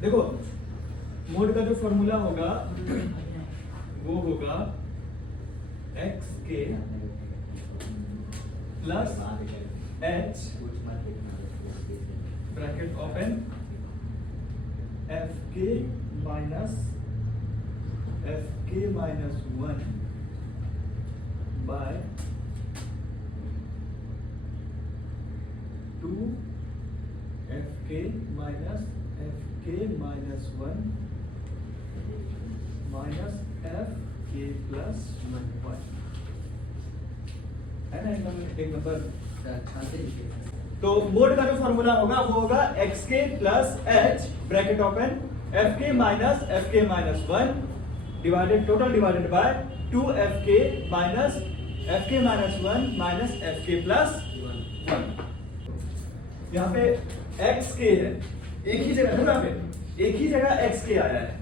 देखो मोड का जो फॉर्मूला होगा वो होगा x k plus h bracket open f k minus 1 bye 2 f k minus 1 minus f k plus 1 है ना। एक नंबर तो मोड का जो फॉर्मूला होगा वो होगा x k plus h bracket open f k minus 1 divided total divided by 2 f k minus 1 minus f k plus 1। यहाँ पे एक्स के है, एक ही जगह देखो, यहाँ पे एक ही जगह एक्स के आया है,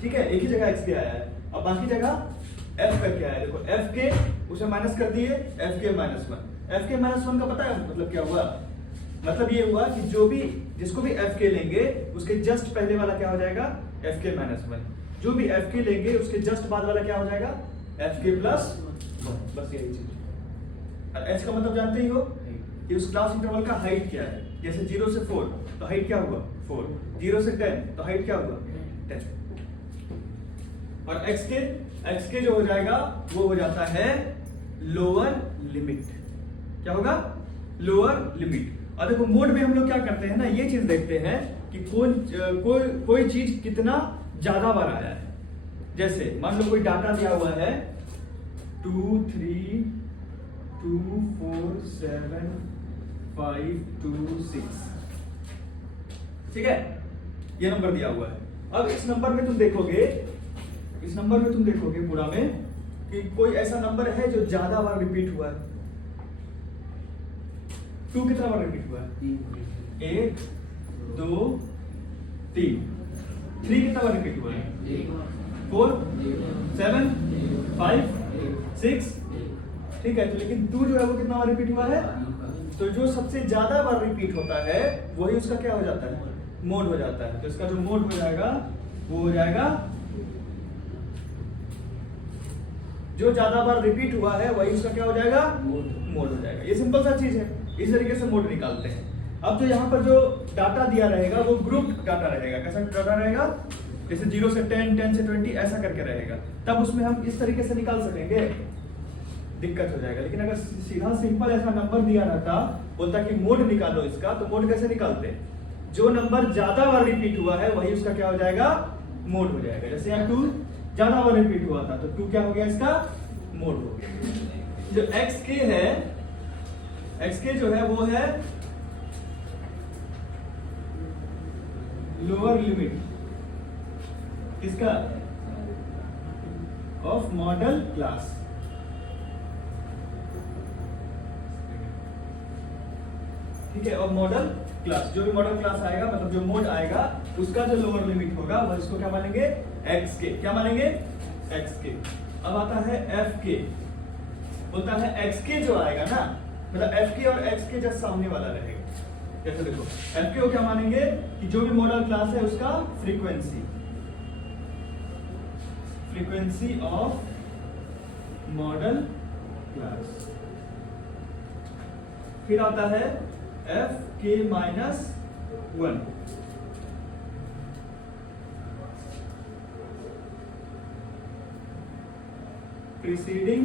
ठीक है, एक ही जगह एक्स के आया है। अब बाकी जगह एफ का क्या है, देखो एफ के उसे माइनस कर दिए, एफ के माइनस 1 का पता है मतलब क्या हुआ, मतलब ये हुआ कि जो भी जिसको भी एफ के लेंगे उसके जस्ट पहले वाला क्या हो जाएगा एफ के माइनस 1, जो भी एफ के लेंगे उसके जस्ट बाद वाला क्या हो जाएगा एफ के प्लस 1, बस यही चीज। एच का मतलब जानते ही हो कि उस क्लास इंटरवल का हाइट क्या है, जैसे 0 से 4 तो हाइट क्या हुआ 4, 0 से 10 तो हाइट क्या हुआ 10। और एक्स के जो हो जाएगा वो हो जाता है लोअर लिमिट, क्या होगा लोअर लिमिट। और देखो मोड में हम लोग क्या करते हैं ना, ये चीज देखते हैं कि कोई चीज कितना ज्यादा बार आया है। जैसे मान लो कोई डाटा दिया हुआ है 2 3 2 4 7 5 2 6, ठीक है, ये नंबर दिया हुआ है। अब इस नंबर में तुम देखोगे पूरा में कि कोई ऐसा नंबर है जो ज्यादा बार रिपीट हुआ है। 2 कितना बार रिपीट हुआ है 1 2 3, 3 कितना बार रिपीट हुआ है 4 7 5 6, ठीक है। तो लेकिन 2 जो है वो कितना बार रिपीट हुआ है, तो जो सबसे ज्यादा बार रिपीट होता है वही उसका क्या हो जाता है मोड हो जाता है। तो इसका जो मोड हो जाएगा वो हो जाएगा जो ज्यादा बार रिपीट हुआ है वही उसका क्या हो जाएगा मोड हो जाएगा। ये सिंपल सा चीज है, इस तरीके से मोड निकालते हैं। अब तो यहाँ पर जो डाटा दिया रहेगा वो ग्रुप डाटा रहेगा। कैसा डाटा रहेगा, जैसे 0 से 10 10 से 20 ऐसा करके रहेगा, तब उसमें हम इस तरीके से निकाल सकेंगे, दिक्कत हो जाएगा। लेकिन अगर सीधा सिंपल ऐसा नंबर दिया रहता, बोलता कि मोड निकालो इसका, तो मोड कैसे निकालते, जो नंबर ज्यादा बार रिपीट हुआ है वही उसका क्या हो जाएगा मोड हो जाएगा। जैसे यहाँ 2 ज्यादा बार रिपीट हुआ था तो 2 क्या हो गया इसका मोड हो गया। जो एक्स के जो है वो है लोअर लिमिट किसका ऑफ मॉडल क्लास, ठीक है। और मॉडल क्लास, जो भी मॉडल क्लास आएगा मतलब जो मोड आएगा उसका जो लोअर लिमिट होगा वह इसको क्या मानेंगे एक्स के, क्या मानेंगे एक्स के। अब आता है एफ के, बोलता है एक्स के जो आएगा ना, मतलब एफ के और एक्स के जस्ट सामने वाला रहेगा। जैसे देखो एफ के को क्या मानेंगे कि जो भी मॉडल क्लास है उसका फ्रीक्वेंसी ऑफ मॉडल क्लास। फिर आता है F k minus 1, preceding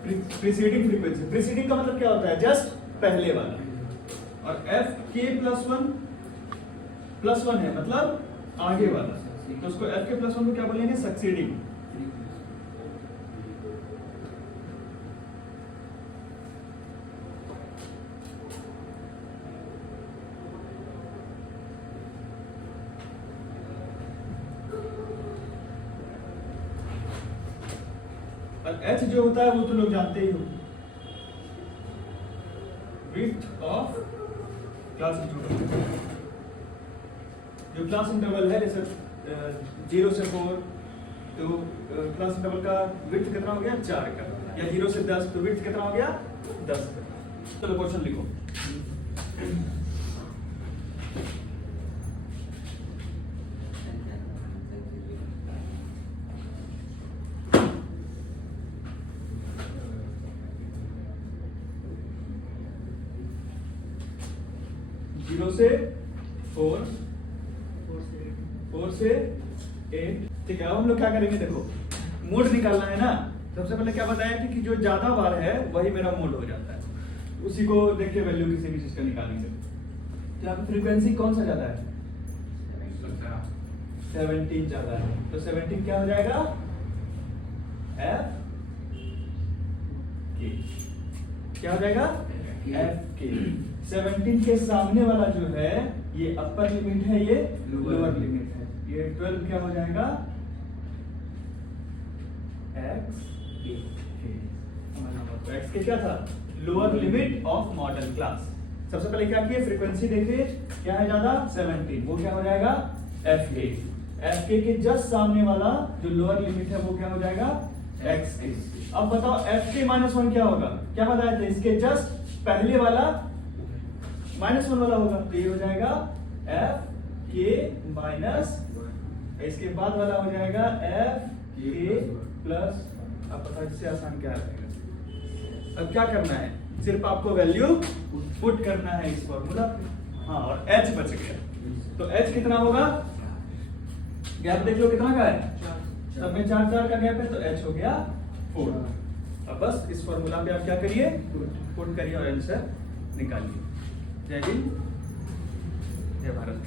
frequency. Preceding का मतलब क्या होता है जस्ट पहले वाला। और एफ के प्लस वन है मतलब आगे वाला, तो उसको एफ के प्लस 1 को क्या बोलेंगे सक्सीडिंग। एच जो होता है वो तो लोग जानते ही हो, विड्थ ऑफ क्लास इंटरवल। जो क्लास इंटरवल है जैसे 0 से 4 तो क्लास इंटरवल का विड्थ कितना हो गया 4 का, या 0 से 10 तो विड्थ कितना हो गया 10 का। चलो क्वेश्चन लिखो। जीरो से 4, 4 से 8। ठीक है, अब हम लोग क्या करेंगे, देखो मोड निकालना है ना। सबसे पहले क्या बताया थी कि जो ज्यादा बार है वही मेरा मोड हो जाता है। उसी को देख के वैल्यू किसी भी चीज का निकालेंगे। तो यहाँ पे फ्रीक्वेंसी कौन सा ज्यादा है? 17 ज्यादा है। तो 17 क्या हो जाएगा? एफ के। क्या हो जाएगा? एफ के। 17 के सामने वाला जो है ये अपर लिमिट है, ये लोअर लिमिट है। ये 12 क्या हो जाएगा? एक्स के। एक्स के क्या था? Lower limit of model class. सबसे पहले क्या किए, फ्रीक्वेंसी देखिए क्या है ज्यादा? 17। वो क्या हो जाएगा? एफ के। एफ के जस्ट सामने वाला जो लोअर लिमिट है वो क्या हो जाएगा? एक्स के। अब बताओ एफ के -1 क्या होगा? क्या बताया था? इसके जस्ट पहले वाला -1 वाला होगा, तो ये हो जाएगा एफ के माइनस, इसके बाद वाला हो जाएगा एफ के प्लस। अब पता इससे आसान क्या रहेगा? अब क्या करना है, सिर्फ आपको वैल्यू पुट करना है इस फॉर्मूला पे। हाँ, और h बच गया। तो h कितना होगा? गैप देख लो कितना का है, सब में 4 का गैप है, तो h हो गया 4। अब बस इस फॉर्मूला पे आप क्या करिए, पुट करिए और आंसर निकालिए। जय हिंद, जय भारत।